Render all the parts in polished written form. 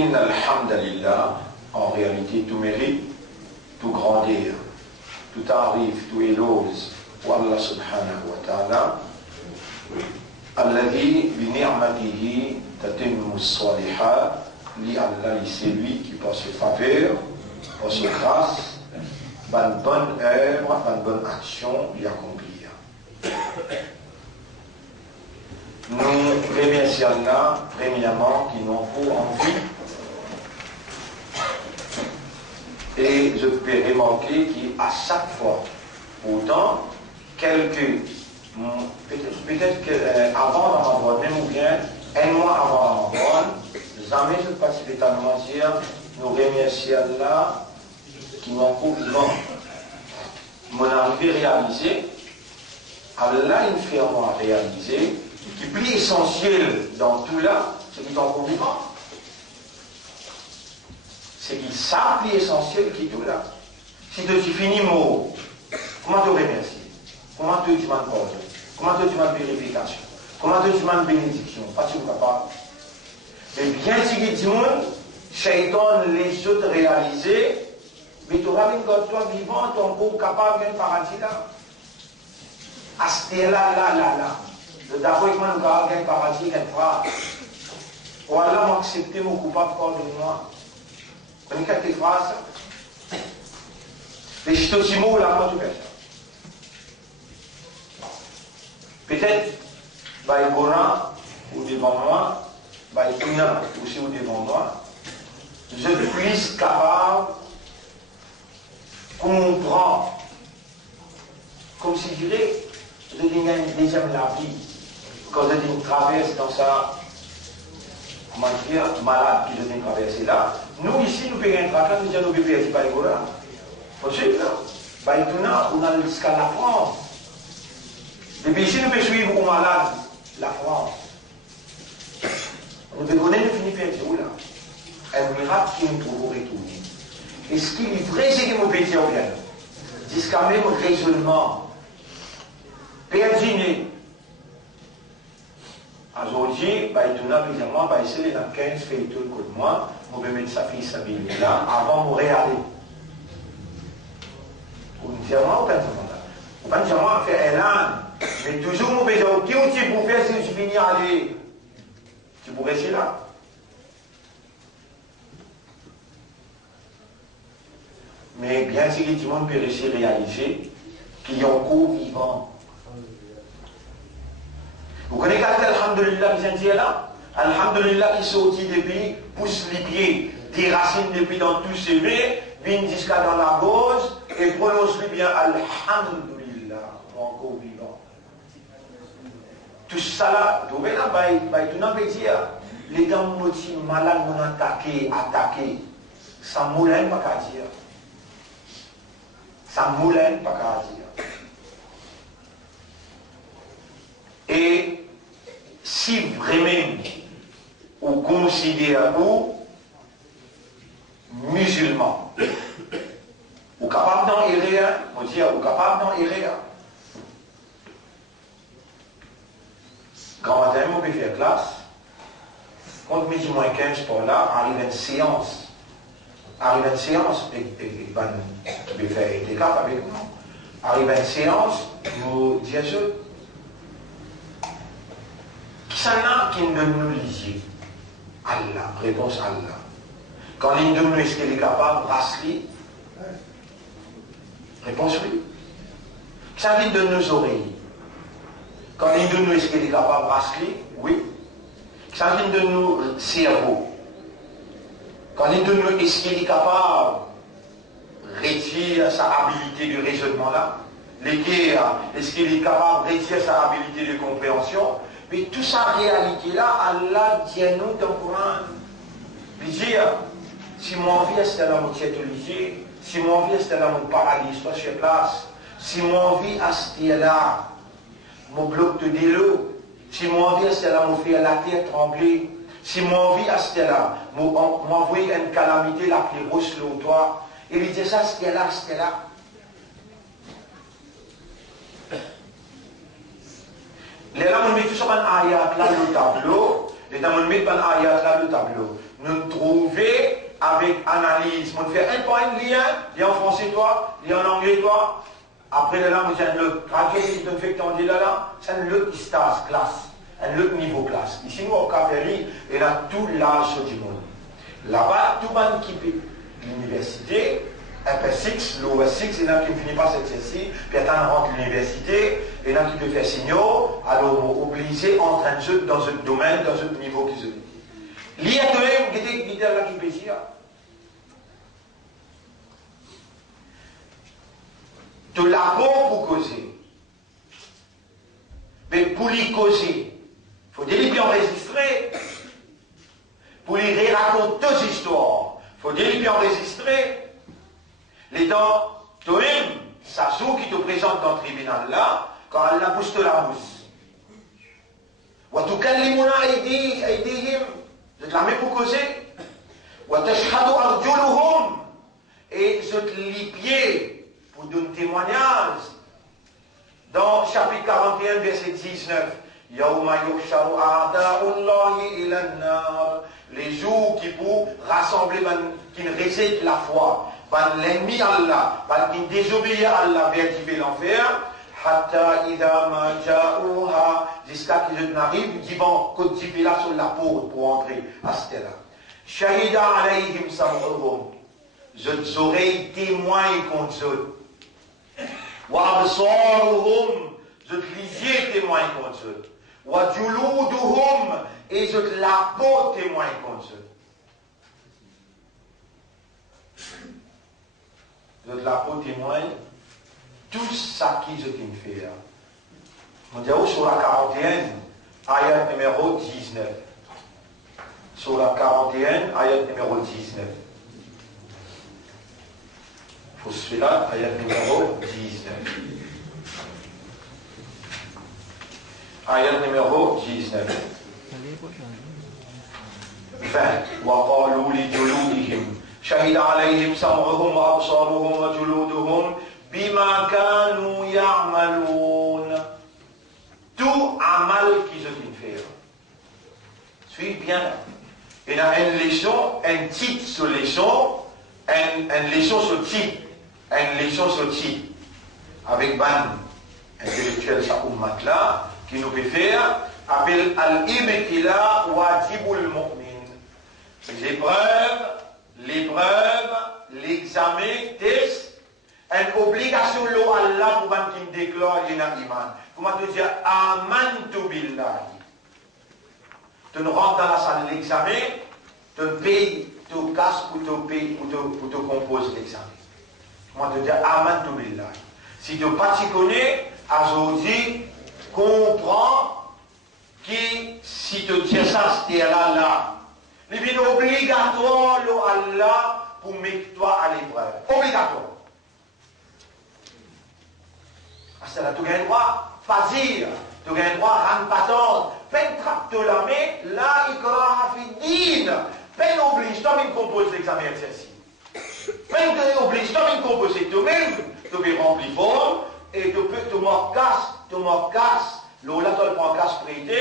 Inna alhamdulillah, en réalité, tout mérite, tout grandir, tout arrive, tout éloge pour Allah subhanahu wa ta'ala. Alladhi bi ni'matihi tatimmu as-salihat, li Allah, c'est lui qui par ses faveurs, par ses grâces, par une bonne œuvre, par une bonne action, lui accomplir. Nous remercions Allah, premièrement, qui nous faut envie. Et je peux remarquer qu'à chaque fois, pourtant, peut-être qu'avant Ramadan, même ou bien un mois avant Ramadan, jamais je ne peux pas spécialement dire, nous remercions Allah qui nous faut vivant. Mon arrivée réalisée, Allah il fait moi réaliser, qui est plus essentiel dans tout là, c'est qu'il est encore vivant. C'est qu'il savent plus essentiel qui est tout là. Si tu finis mot, comment te remercier? Comment te demandes pardon? Comment te demandes vérification? Comment te demandes bénédiction? Pas si vous capable. Mais bien si tu dis, Shaitan les autres réalisés, mais tu auras une God toi vivant, ton corps capable d'un paradis là. À ce là. D'abord, il m'a dit un paradis, un frère. Voilà, moi accepter mon coupable corps de moi. Vous connaissez quelques phrases? Les chitosimo, là, moi, tu fais ça. Peut-être, bah, il ou devant moi, bah, il aussi ou devant moi, je suis capable de comprendre, comme si je dirais, je gagne une deuxième la vie. Quand je dis traverse dans ça, comment dire, malade qui je traverser là, nous ici, nous payons un tracas, nous disons nos bébés, c'est pas les là. Faut suivre là. Bah, on a jusqu'à la France. Depuis ici, nous pouvons suivre aux malades la France. Nous devons finir par dire là. Un miracle qui nous trouve retourner. Et ce qui est vrai, c'est que nous pouvons dire bien. Jusqu'à même raisonnement. Perdiné. Aujourd'hui, il y a plusieurs mois, il y a 15 fait tout de moi, on peut mettre sa fille s'habiller là, avant de mourir aller. Ou une diamant, ou pas une diamant, faire un an, mais toujours, on peut dire, qui outil pour faire si tu finis à aller? Tu pourrais rester là? Mais bien si tout le monde peut réussir à réaliser qu'il y a encore vivant. Vous connaissez Alhamdulillah qui vient là? Alhamdulillah qui sortit depuis, pousse les pieds, des racines depuis dans tout ses V, vient jusqu'à dans la gauche et prononce bien Alhamdulillah, encore vivant. Tout ça là, vous voyez là, tout le monde peut dire, les gars motivent malades m'ont attaqué. Ça ne moulin pas qu'à dire. Ça ne moulin pas qu'à dire. Et si vraiment on considère vous musulman, ou capable d'en errer, on dit ou capable d'en errer. Quand matin, on peut faire classe, quand midi moins 15 pour là, arrive une séance. Et tu peux faire des cartes avec nous. Arrive une séance, nous disons, qui s'en a qui ne nous lisiez? Allah, réponse Allah. Quand l'une de nous est-ce qu'elle est capable de brasser? Réponse oui. Qui s'en de nos oreilles? Quand l'une de nous est-ce qu'elle est capable de brasser? Oui. Qui s'en de nos cerveaux? Quand l'une de nous est-ce qu'elle est capable de retirer sa habilité de raisonnement là? L'équerre, est-ce qu'il est capable de retirer sa habilité de compréhension? Mais toute sa réalité-là, Allah dit à nous dans le Coran. Il dit, si mon vie est là, mon tête obligé, si mon vie est là, mon paradis, soit sur place, si mon vie est là, mon bloc de délo, si mon vie est là, mon fait la terre trembler, si mon vie est là, m'envoie une calamité, la plus rousse sur toi, il dit ça, c'était là. Les là, on met tout ça dans ayat là le tableau. Les là, on met dans ayat là le tableau. nous trouver avec analyse. On fait un point de lien, lien en français toi, lien en anglais toi. Après là, nous avons le traduit qui te fait que tu dis là, c'est un autre stage classe, un autre niveau classe. Ici, nous, au Caféry, il a tout l'âge du monde. Là-bas, tout le monde qui fait l'université, FS6, l'OS6, il y en a qui ne finit pas cette session, puis il y a rentre l'université, il y en a qui peut faire signaux, alors obligé entre un jeu dans un domaine, dans un niveau qui se dit. L'IA de même, qui était là qui peut dire. De la peau pour causer. Mais pour lui causer, il faut des bien enregistrer. Pour lui raconter deux histoires, il faut des bien enregistrer. Les dents, toi-même, ça joue qui te présente dans le tribunal là, quand elle la pousse de la mousse. Ou en tout cas, les mouna aidihim, je te la mets pour causer. Ou tashhadu arjuluhum, et je te lis pied pour donner témoignage. Dans chapitre 41, verset 19, Yawma yuhsharu a'da'ullahi ila an-nar, les jours qui pour rassembler, qui ne récèdent la foi. L'ennemi Allah, qui désobéit à Allah vers l'enfer, jusqu'à ce qu'ils n'arrivent, ils vont continuer là sur la peau pour entrer à ce là. Shahida alayhim sam'uhum, je oreilles témoignent contre eux. Wa absaruhum, je lisier témoigne contre eux. Wa juluduhum, et je la peau témoigne contre eux. De la peau témoigne tout ça qui je t'ai fait. On dit sur la 41, ayat numéro 19. Sur la 41, ayat numéro 19. Il faut se faire là, ayat numéro 19. Ayat numéro 19. 20. وقالوا لجلودهم شهد عليهم سمعهم وأبصارهم وجلودهم بما كانوا يعملون. Tout amal qu'ils ont fait. Suis bien. Il y a une leçon, un titre sur leçon, une leçon sur titre, une leçon sur titre. Avec ban intellectuel sa ummat là, qui nous peut faire, appelle al-ibtila wajibul mu'min. L'épreuve, l'examen, test, une obligation de Allah pour qui déclare l'iman. Comment te dire amantu billahi. Tu rentres dans la salle de l'examen, tu payes, tu casses pour te payer, pour te composer l'examen. Comment te dire amantu billahi. Si tu n'as pas t'y connais, aujourd'hui, comprends que si tu dis ça, c'est là. Il est obligatoire le Allah pour mettre toi à l'épreuve. Obligatoire. Parce que là, tu as le droit de pas dire. Tu as le droit de rendre patente. Peine trappe de la main, là, il croit à din. Peine oblige, toi, même compose l'examen celle-ci. Peine oblige, toi, même composer toi-même. Tu peux remplir forme et tu peux te casse. Là, tu prends casse prêté,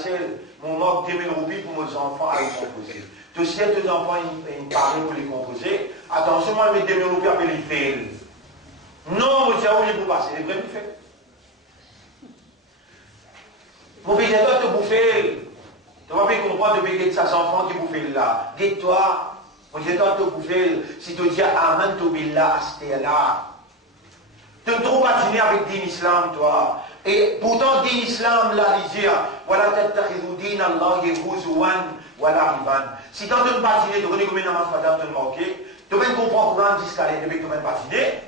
c'est mon manque 2000 roupies pour mes enfants à les composer. Tu sais, tes enfants, ils parlent pour les composer. Attention, moi, mes 2000 roupies après les faire. Non, je sais où il faut passer. C'est vrai, il fait. Mon végétal te bouffer. Tu vas bien comprendre de payer de ses enfants qui bouffent là. Dis-toi, mon végétal te bouffer. Si tu dis Aman to billah, c'était là. Tu ne trouves pas dîner avec din islam, toi. Et pourtant, din islam, là, il dit, voilà, tattakhidou din Allah, yehouzuan, voilà, riban. Si quand tu ne pas dîner, tu connais combien de namaz fadam te manquer, tu vas comprendre Coran jusqu'à l'air, tu vas pas dîner.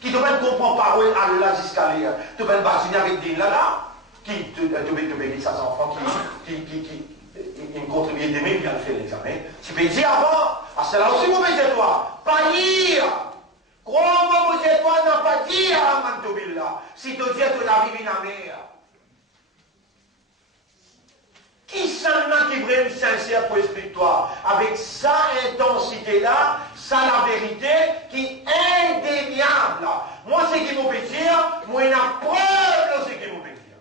Qui te va comprendre parole Allah jusqu'à l'air, tu vas pas dîner avec din là, qui te bénit ses enfants, qui contribuent des mêmes, vient de faire l'examen. Tu peux dire avant, c'est là aussi, vous mettez toi, pas lire. Crois-moi, vous êtes toi, n'a pas dit à Amantobillah. Si tu dis que la vie est la mer. Qui s'en a qui vraiment sincère pour expliquer-toi avec sa intensité-là, ça la vérité qui est indéniable. Moi, c'est qui m'ont fait dire, moi, il y a preuve de ce qui m'ont fait dire.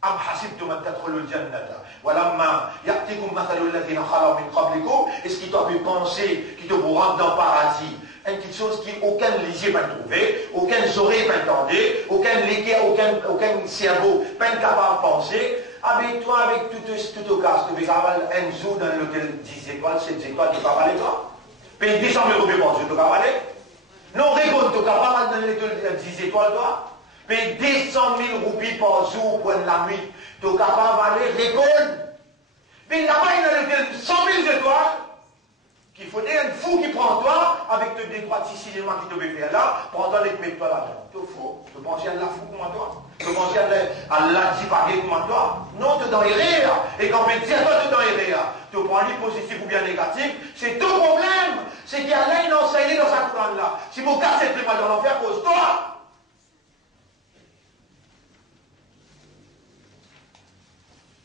Am hasibtum an tadkhulul jannata wa lamma est-ce qu'il t'a pu penser, qui te rendre dans le paradis? Une petite chose qui aucun lisier peut trouver, aucun oreille peut entendre, aucun cerveau peut capable de penser. Avec toi, avec tout au cas, tu veux avoir un jour dans l'hôtel 10 étoiles, 7 étoiles, tu vas pas aller toi. Paye 200 000 roupies par jour, tu vas pas aller. Non, récolte, tu vas pas aller dans l'hôtel 10 étoiles toi. Paye 200 000 roupies par jour pour la nuit, tu es capable d'aller récolte. Mais là-bas, il y a l'hôtel 100 000 étoiles. Qu'il faut un fou qui prend toi, avec te décroître ici, les mains qui te veut faire là, prends toi et te mets toi là-dedans. Tu es faux. Tu penses à la fou comme toi. Tu penses à la divaguer comme toi. Non, tu es dans les rires. Et quand on dit à toi, tu es dans les rires. Tu prends lui positif ou bien négatif, c'est ton problème. C'est qu'il y a l'un enseigné dans sa couronne là. Si mon cas c'est pas dans l'enfer, pose-toi.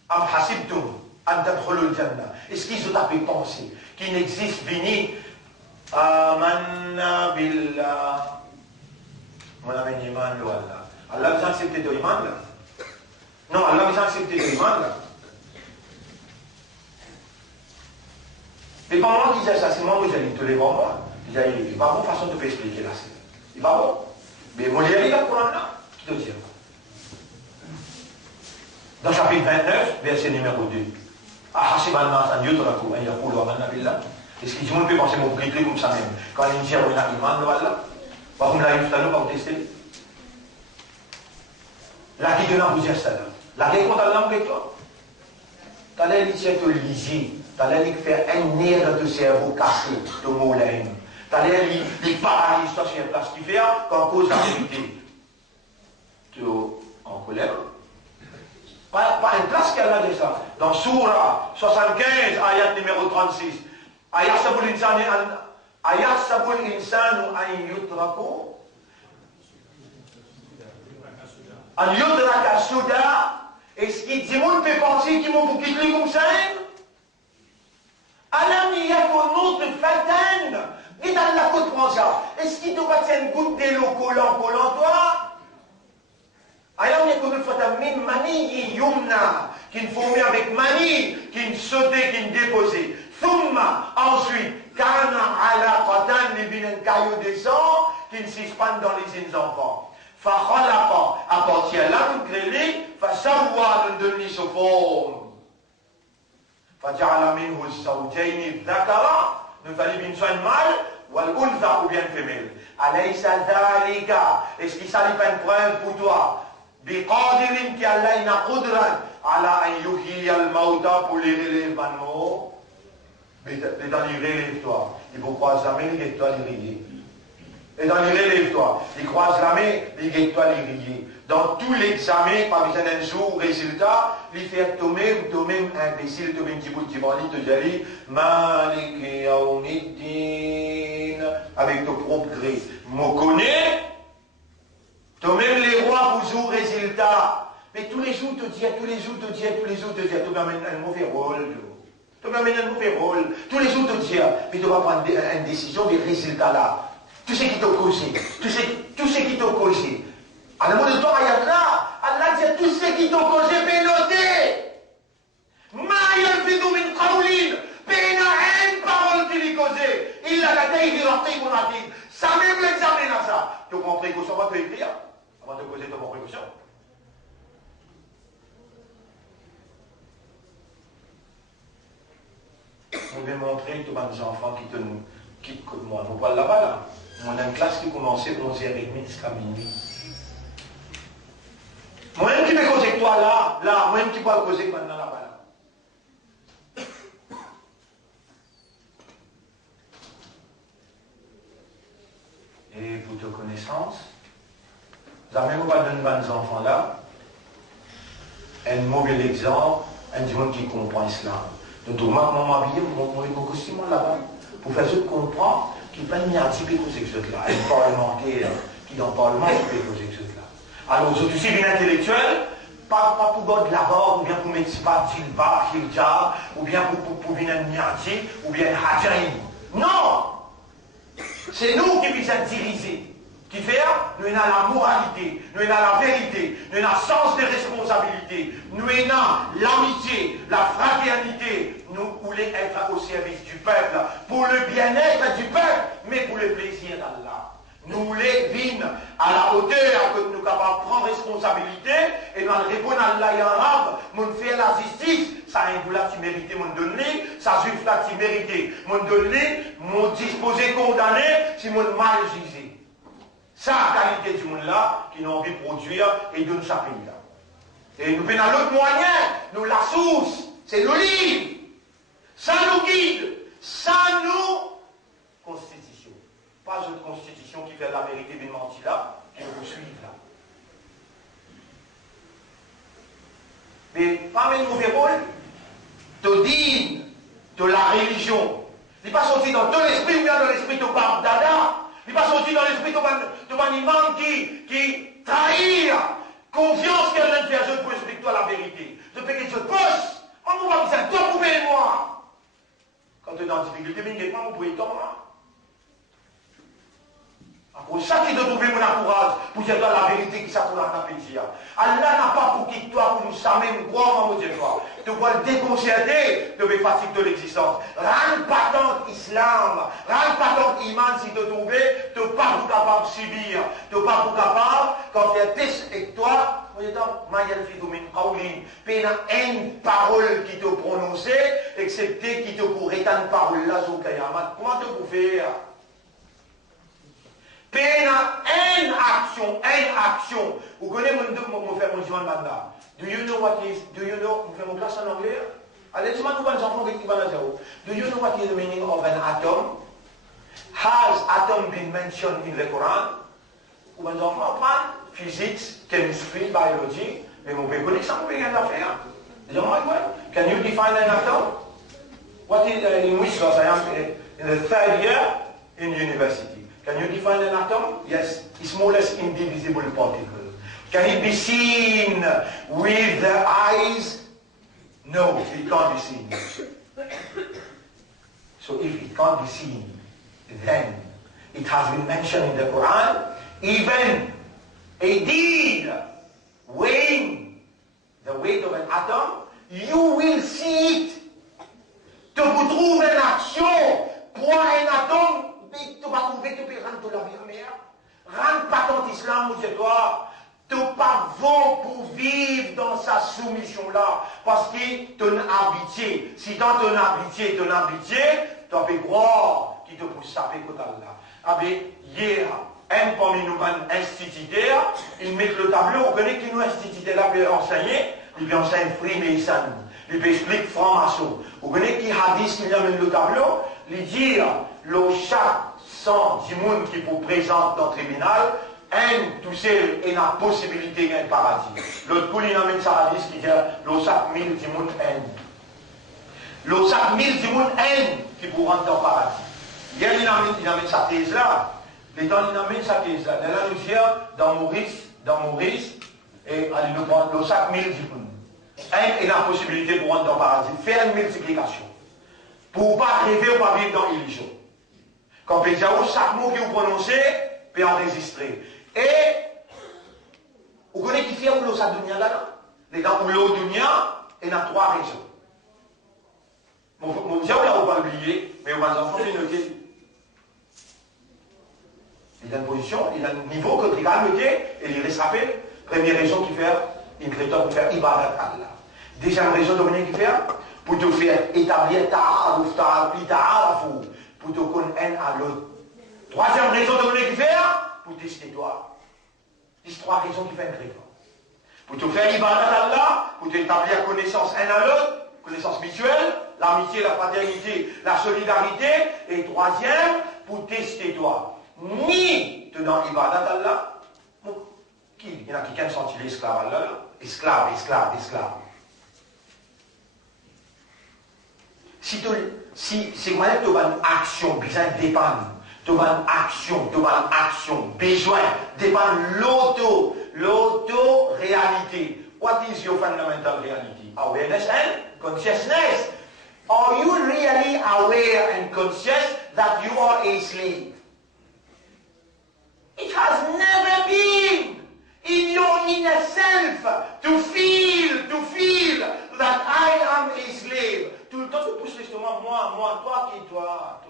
Am hasibtum an tadkhulul jannah. Est-ce qu'ils ont tapé penser qu'il n'existe fini amanna billah. Mon ami iman lo Allah. Allah vous accepte de iman là. Non, Allah vous accepte de iman là. Mais pas moi qui disais ça, c'est moi qui disais, te les vends moi. Il n'est pas bonne façon de te expliquer là. Il n'est pas bon. Mais moi, j'ai là pour là, qui te dit. Dans le chapitre 29, verset numéro 2. Ahasib al-nas an yutraku an yaqulu amanna billah. Est-ce que tout le monde peut penser mon prix comme ça même? Quand il dit on a iman de Allah, par contre là il faut pas tester. Là qui te n'a vous dire ça là. Là qui compte Allah avec toi. T'as l'air de te liser, t'as l'air de faire un nerf dans ton cerveau cassé, de moulin. T'as l'air de paralyser toi sur une place qui fait qu'en cause la vérité. Tu es en colère. Pas une place qu'elle a déjà. Dans Surah 75, ayat numéro 36. Ayahsabul insanu an yutraku an yutraka suda. Est-ce qu'il dit, on peut penser qu'ils m'ont bouqué comme ça? Alam yakun notre fatan. Et dans la côte ça. Est-ce qu'il te passe une goutte de l'eau collant toi? Alors, il y a une fois même mani yumna, qui ne formait avec mani, qui ne sautait, qui ne déposait. Thumma, ensuite, kana ala qatan, les binen cailloux de sang, qui ne suspendent dans les enfants. Fakhalaqa, à partir là, nous créons, fasawwa, nous donnons sa forme. Faja'ala minhu zawjayni dhakara, nous fallait bien soit mâle, wal untha ou bien femelle. Alaysa dhalika, est-ce qu'il s'agit pas une preuve pour toi? بقادر كالله قدرا على أن يحيي الموتى pour les relèvements. Mais dans les relève-toi, il ne croise jamais les guettes-toi les rier. Et dans les relève-toi, il croise jamais les guettes-toi les rier. Dans tout l'examen, par besoin d'un jour, résultat, il fait toi-même imbécile, toi-même qui bout de bandit, te dit, Malik Yawmiddin, avec ton propre gré. Me connais? Toi-même les rois vous jouent résultat. Mais tous les jours te dis, tous les jours te dis, tu m'amènes un mauvais rôle. Tu m'amènes un mauvais rôle. Tous les jours te dis, mais tu vas prendre une décision, des résultats là. Tout ce qui t'a causé. Tout ce qui t'a causé. À la mot de toi, Allah dit tout ce qui t'a causé, peut noter. Ma yalfidu min qawlin. Pena une parole qui lui causé. Il a ladayhi raqibun atid. Ça même l'examen à ça. Tu prends précaution, va te écrire. Avant de causer ton précaution. Je vais montrer tous mes enfants qui te quittent comme moi. Vous voyez là-bas, là. On a une classe qui commençait 11h30 jusqu'à minuit. Moi-même qui vais causer avec toi là, moi-même qui peux causer maintenant là-bas, là. Et pour ta connaissance, vous avez même pas donné aux enfants là un mauvais exemple, un monde qui comprend l'islam. Donc, mon habillé, mon costume là-bas, pour faire ce qu'on comprend, qui n'est pas une typique aux exotes là, un parlementaire qui dans le Parlement typique aux exotes là. Alors, vous aussi bien intellectuel, pas pour God de la barre, ou bien pour mettre pas Dilba, Hijab, ou bien pour venir un Niati, ou bien un Hadjaïn. Non! C'est nous qui puissions diriger. Qui fait, nous avons la moralité, nous avons la vérité, nous avons le sens des responsabilités, nous avons l'amitié, la fraternité. Nous voulons être au service du peuple, pour le bien-être du peuple, mais pour le plaisir d'Allah. Nous voulons vivre à la hauteur que nous sommes capables de prendre responsabilité et nous répondre à Allah et à Allah, nous faire la justice, ça un bout là qui mérite mon donner, ça juge là qui mérite mon donner, mon disposé condamné, si mon mal jugé. C'est la qualité du monde là qui nous envie de produire et de nous chaque pays là. Et nous venons à l'autre moyen, nous la source, c'est l'olive. Ça nous guide, ça nous constitution. Pas une constitution qui fait la vérité d'une mentie là, qui nous suit là. Mais parmi le mauvais rôle, de dire de la religion, il n'est pas sorti dans ton esprit ou bien dans l'esprit de Bab Dada. Il n'est pas sorti dans l'esprit de un imam qui trahit confiance qu'elle vient de faire. Je peux expliquer toi la vérité. Je peux que je pose. On ne peut pas dire, toi, pouvez-moi. Quand tu es dans la difficulté, vous pouvez tomber. Pour ça qu'il doit trouver mon courage pour dire la vérité qui s'appelle la pédia. Allah n'a pas pour qui toi, pour nous samer, nous croire, mon Dieu, toi. Tu dois le déconcerter de mes fatigues de l'existence. Rends pas tant islam, rends pas tant iman si tu trouves, tu n'es pas pour capable de subir, tu n'es pas pour capable, quand tu es test avec toi, il y a une parole qui te prononcée, excepté qui te pourrait une parole là, comment tu peux faire? Une action. Vous connaissez mon frère, mon Johan Banda. Do you know, mon frère, mon classe en anglais? Allez, dis-moi tout le monde, do you know what is the meaning of an atom? Has atom been mentioned in the Quran? Vous allez apprendre physics, chemistry, biology, mais vous pouvez connaître ça, vous pouvez rien faire. Can you define an atom? What is, in which class I am in the third year in university? Can you define an atom? Yes, it's smallest indivisible particle. Can it be seen with the eyes? No, it can't be seen. So if it can't be seen, then it has been mentioned in the Quran, even a deed weighing the weight of an atom, you will see it. Tu vous trouves une action pour un atome, tu vas trouver, tu peux rendre la vie meilleure. Rendre pas ton islam, c'est toi. Tu pas bon pour vivre dans sa soumission-là. Parce que tu as habitué. Si dans ton habitué, tu peux croire qu'il te pousse à faire côté là. Ah bien, hier, un parmi nous, un instituteur, il met le tableau, on connaît qu'il nous instituteur là peut enseigner, il peut enseigner Freemason, il peut expliquer franc-maçon. Vous connaissez qui hadith qui vient mettre le tableau, il dit, le chaque sang du monde qui vous présente dans le tribunal, un, tout seul, et la possibilité d'un paradis. L'autre coup, il amène ça hadith qui dit, le chaque mille du monde, un. Le chaque mille du monde, un, qui vous rentre dans le paradis. Hier, il amène sa thèse là. Les temps, il amène sa thèse là. Là, nous disons, dans Maurice, et allez nous prendre le chaque mille du monde. Un, et la possibilité de rentrer dans le paradis. Faire une multiplication. Pour ne pas rêver ou pas vivre dans l'illusion. Quand vous dites, chaque mot que vous prononcez, peut enregistrer. Et, vous connaissez qui fait où l'eau ça dunia là? Les gens où l'eau dunia, il y a trois raisons. Mon Dieu, là, on va oublier, mais on va en faire noter. Il a une position, il a un niveau que il va noter, et il reste rappelé. Première raison qui fait, il prétend pour faire ibadat Allah. Deuxième raison de venir qui fait, pour te faire établir ta'aruf, ta'arafou, pour te connaître un à l'autre. Troisième raison de venir qui fait, pour tester toi. C'est trois raisons qui font un crétin. Pour te faire ibadat Allah, pour t'établir connaissance un à l'autre, connaissance mutuelle, l'amitié, la fraternité, la solidarité, et troisième, pour tester toi. Ni te dans ibadat Allah, il y en a qui ont senti l'esclave Allah, esclave. Si c'est moi qui as une action, besoin dépendre, tu as une action, besoin dépendre l'auto-réalité. What is your fundamental reality? Awareness and consciousness. Are you really aware and conscious that you are a slave? It has never been in your inner self to feel that I am a slave. Tout le temps, tu pousses l'estomac, moi, toi, qui toi.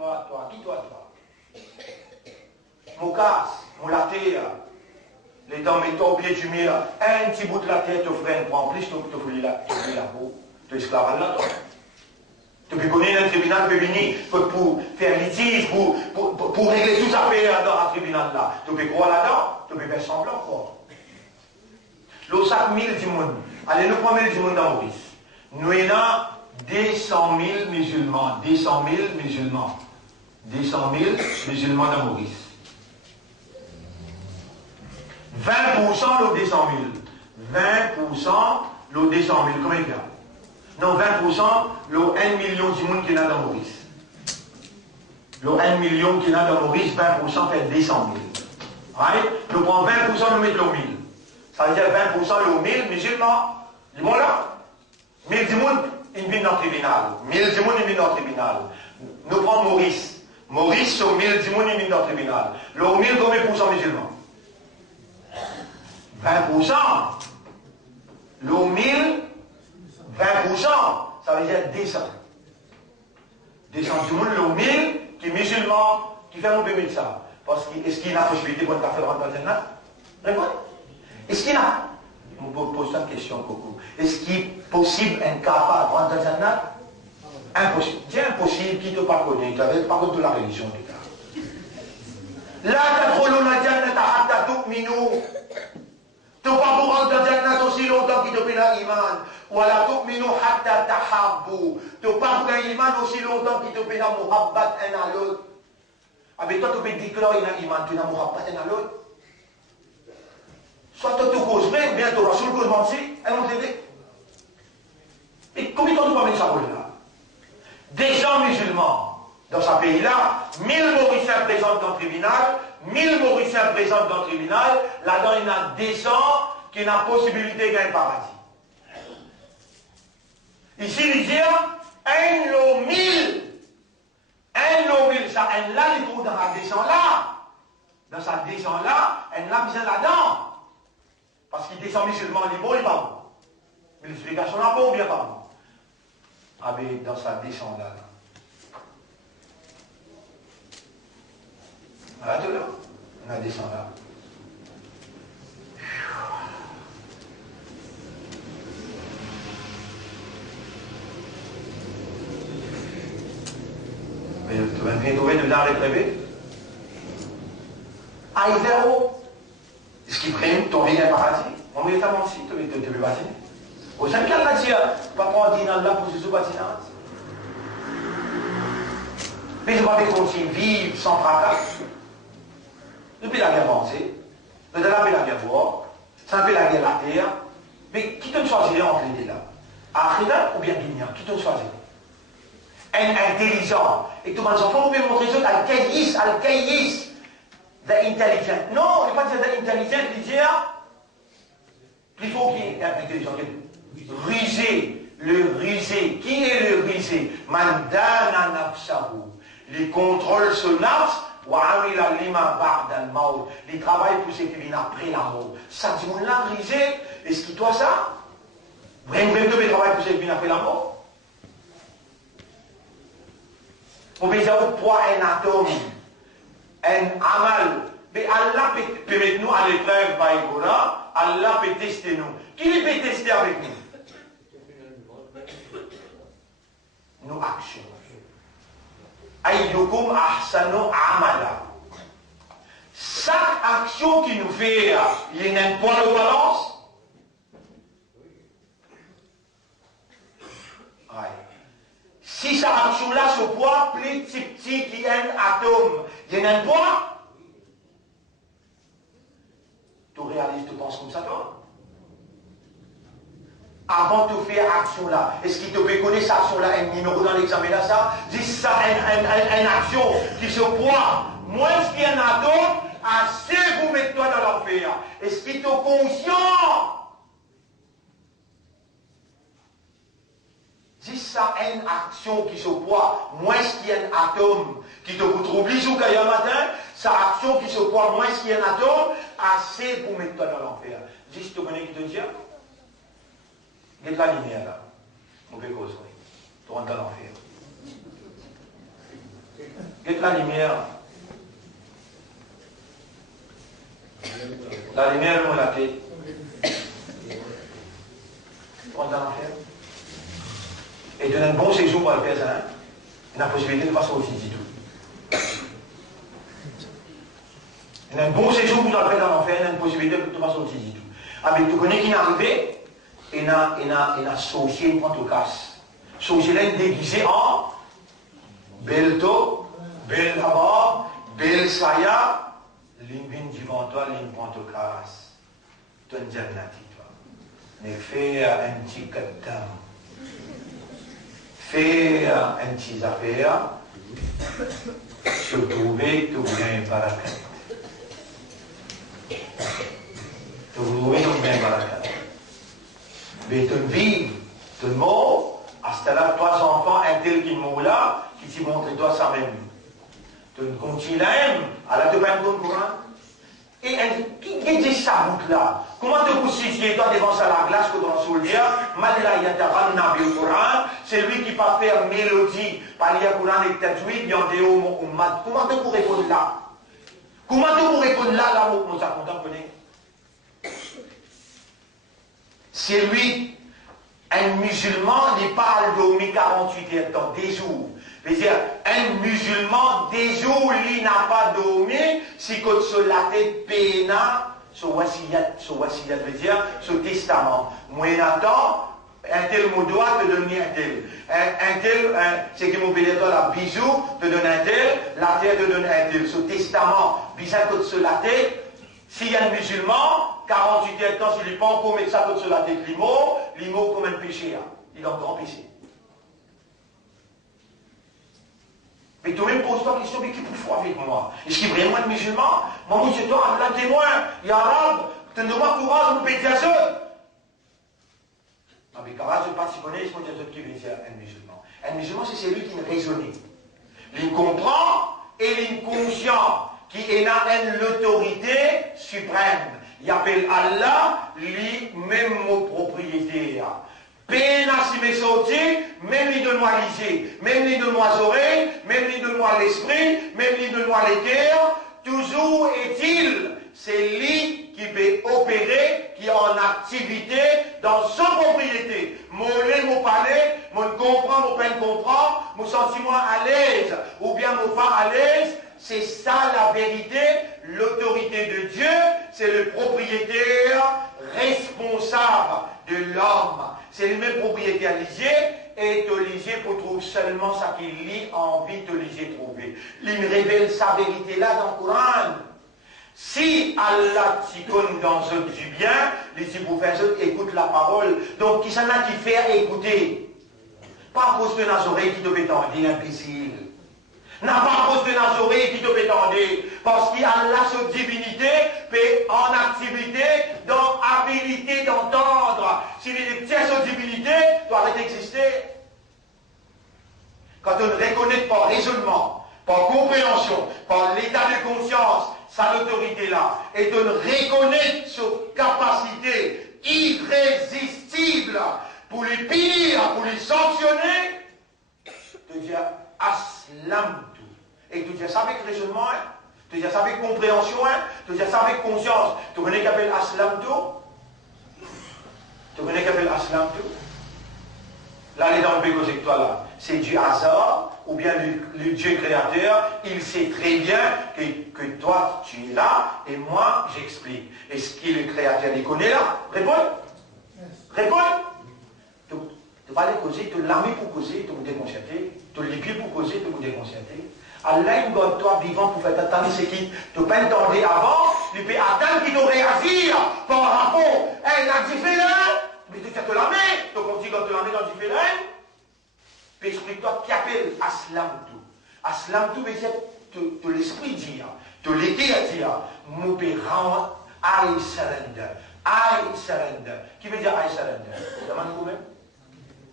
Mon casse, mon la terre, les dents mettons au pied du mur, un petit bout de la terre te freine pour en plus, tu fouilles la peau, tu es esclave là, toi. Tu peux connaître un tribunal, tu peux venir pour faire litige, pour régler tout ça dans un tribunal là. Tu peux croire là-dedans, tu peux faire semblant quoi. L'eau sac 1000 du monde. Allez, nous prenons 1000 du monde dans Maurice. Nous avons 200 000 musulmans. 200 000 musulmans. 200 000 musulmans dans Maurice. 20% l'eau 200 000. 20% l'eau 200 000. Comment il fait? Non, 20% l'eau 1 million du monde qui est là dans Maurice. L'eau 1 million qui est là dans Maurice, 20% fait 200 000. Right? Nous prenons 20%, nous mettons l'eau 1000. Ça veut dire 20% l'eau 1000 musulmans. Ils vont là. 1000 du monde, ils viennent dans le tribunal. 1000 du monde, ils viennent dans le tribunal. Nous prenons Maurice. Maurice, sur 1000 du monde, ils viennent dans le tribunal. L'eau 1000, combien de pourcents musulmans? 20%. L'eau 1000, 20%. Ça veut dire 200. 200 du monde, l'eau 1000, qui est musulman, qui fait mon bébé de ça. Parce que, est-ce qu'il y a la possibilité pour une café de rentrer dans le Jannat? Répondez. Est-ce qu'il y a? On peut poser une question, Coco. Est-ce qu'il est possible un café de rentrer dans le Jannat? Impossible. C'est impossible, qui ne t'a pas connu. Tu n'avais pas contre la religion, les gars. La tadkhuluna al-jannata hatta tu'minu. Tu ne peux pas rentrer dans le Jannat aussi longtemps qu'il te paie l'iman. Ou la tu'minu hatta tahabbu. Tu ne peux pas prendre l'iman aussi longtemps qu'il te paie la muhabbat un à l'autre. Avec toi, tu peux déclarer l'iman, tu n'as muhabbat un à l'autre. Soit tu te causes bien, bien tu Rasoul cause menti, elle m'a aidé. Et combien de temps tu vas mettre ça pour là? Des gens musulmans dans ce pays-là, 1000 Mauriciens présents dans le tribunal, 1000 Mauriciens présents dans le tribunal, là-dedans il y en a 200 qui ont la possibilité de gagner le paradis. Ici, il dit, un lot 1000, ça, un là, il trouve dans sa 200 là. Dans sa 200 là, un là, il là-dedans. Parce qu'il descend musulman, il est bon, il est pas bon. Mais l'explication là, bon ou bien pas bon. Ah ben, dans sa 200 là. Voilà tout là. On a 200 là. Mais tu vas bien trouver dedans les privés. Ah, il est zéro. Ce qui prime, ton vie est paradis. On est tellement si, tu veux bâtir. Au 5 ans, là, tu vas prendre un là pour se bâtir. Mais je vais continuer à vivre sans fracas. Depuis la guerre avancée, depuis la guerre boire, ça fait la guerre la terre. Mais qui te choisirait entre les deux là? Akhida ou bien Guinea? Qui te choisirait? Un intelligent. Et tous mes enfants, vous pouvez montrer ça, Al-Kayyis. The intelligent. Non, il n'est pas dire the intelligent, il dit qu'il faut qu'il y ait un intelligent. Rusé, le rusé. Qui est le rusé? Mandana nafsahu. Il contrôle ce nafs, wa amila lima ba'da al-maut. Il travaille pour ce qui vient après la mort. Ça dit, on l'a rusé. Est-ce qu'il doit ça? Vraiment, il travaille pour ce qui vient après la mort. On peut dire pour un atome. Un amal. Mais Allah peut mettre nous à l'épreuve par Ebola. Allah peut tester nous. Qui peut tester avec nous? Nos actions. Ayyukum ahsanu amala. Chaque action qui nous fait, il y a un point de balance. Ouais. Si cette action-là, ce poids plus petit qu'il y a un atome, il y a un poids, tu réalises, tu penses comme ça, toi? Avant de faire action-là, est-ce qu'il te peut connaître cette action-là, un numéro dans l'examen là, ça? Dis ça, une action qui se poids, moins qu'il y a un atome, assez vous mettez toi dans l'enfer. Est-ce qu'il est conscient? Dis ça, une action qui se poids moins qu'il y a un atome qui te coûte trouble jusqu'à un matin, sa action qui se poids moins qu'il y a un atome, assez pour mettre toi dans l'enfer. Juste, tu connais qui te dit, il y a de la lumière là. Mauvais cause, oui. Tu rentres dans l'enfer. Il y a de la lumière. La lumière, elle la tête. Tu rentres dans l'enfer. Et donne un bon séjour pour le faire ça, il a la possibilité de passer au fil du tout. Il a un bon séjour pour le faire dans l'enfer, il a une possibilité de passer au fil du tout. Ah, mais tu connais qui est arrivé? Il a sorcier, il prend tout casse. Sorcier là, il est déguisé en Belto, Bel Tabar, Bel Saya, l'imine devant toi, l'imine prend tout casse. Tu es un diagnati, toi. Mais fais un petit catam. Fais un petit affaire, se trouver, tu viens barakat. Tu trouver, tu viens barakat. Mais tu vis, tu mort, à ce là, trois enfants, un tel qui mourent là, qui t'y montrent toi ça même. Tu continues à la te pas un bon courant. Et qui dit ça route là? Comment te positionner toi devant ça la glace que dans le soldier? Malila yataran nabi au Coran, c'est lui qui va faire mélodie, parler au Coran et tajwid, yandéo mon ummat. Comment te pour répondre là? Comment te pour répondre là, mon content connaît? C'est lui, un musulman, il parle de 48 heures dans des jours. C'est-à-dire, un musulman, des jours, il n'a pas dormi, si que sur la tête péna, sur wasiyat veut dire, sur testament. Moi, attends, un tel mot doit te donner un tel. Un tel, c'est qui mon pédétor, la bisou, te donne un tel, la terre te donne un tel. Sur testament, bizarre que sur la tête, s'il y a un musulman, 48 heures de temps, s'il n'est pas encore mettre ça que sur la tête, l'imo comme un péché, il a un grand péché. Mais toi-même pose-toi la question, mais qui peut faire avec moi? Est-ce qu'il y a vraiment un musulman? Moi, c'est toi, un témoin, il y a arabe, tu ne dois courage, on peut dire ça. Ah, mais courage, je ne sais pas si tu connais, c'est moi qui veut dire un musulman. Un musulman, c'est celui qui ne raisonne. Il comprend et il est conscient qu'il a l'autorité suprême. Il appelle Allah lui-même mon propriétaire. Péna si m'est sorti, même lui donne-moi l'idée, même lui donne-moi les oreilles, même lui donne-moi l'esprit, même lui donne-moi les cœurs. Toujours est-il, c'est lui qui peut opérer, qui est en activité dans sa propriété. Mon lait, mon palais, mon comprend, mon peine comprend, mon sentiment à l'aise, ou bien mon pas à l'aise. C'est ça la vérité, l'autorité de Dieu, c'est le propriétaire responsable de l'homme. C'est le même propriétaire ligier, et te ligier pour trouver seulement ça qu'il lit, envie de ligier trouver. Il révèle sa vérité là dans le Coran. Si Allah t'y connaît dans ce du bien, les hypophèses écoutent la parole. Donc qui s'en a qui fait écouter? Pas à cause de nos oreilles qui te fait tendre, imbécile. N'a pas à cause de nos oreilles qui te fait tendre, parce qu'Allah, sa divinité, fait en activité, dans habilité d'entendre. S'il est pièces sa divinité, doit arrêter d'exister. Quand on reconnaît par raisonnement, par compréhension, par l'état de conscience, sa autorité là, et on reconnaît sa capacité irrésistible pour les punir, pour les sanctionner, de dire aslam tout. Et tu dis ça avec raisonnement, hein? Tu dis ça avec compréhension, hein? Tu dis ça avec conscience. Tu connais qu'elle appelle aslam tout? Tu connais qu'elle appelle aslam tout? Là, elle est dans le bégo avec toi là. C'est du hasard, ou bien le Dieu créateur, il sait très bien que toi, tu es là, et moi, j'explique. Est-ce qu'il est le créateur, il connaît là? Réponds. Réponds. Tu vas aller causer, tu l'as mis pour causer, tu vous déconcerter. Tu l'as pieds pour causer, tu vous déconcerter. Allah, il donne toi vivant pour faire attendre ce qui te pas entendu avant, il peut attendre qu'il te réagir par rapport à un différent. Mais tu fais te la main, tu continues quand tu la mets dans du différent. Puis explique-toi qui appelle Aslam tout. Aslam tout veut dire te l'esprit dire, te l'été à dire, mon père, I surrender. I surrender. Qui veut dire I surrender? Demande vous-même.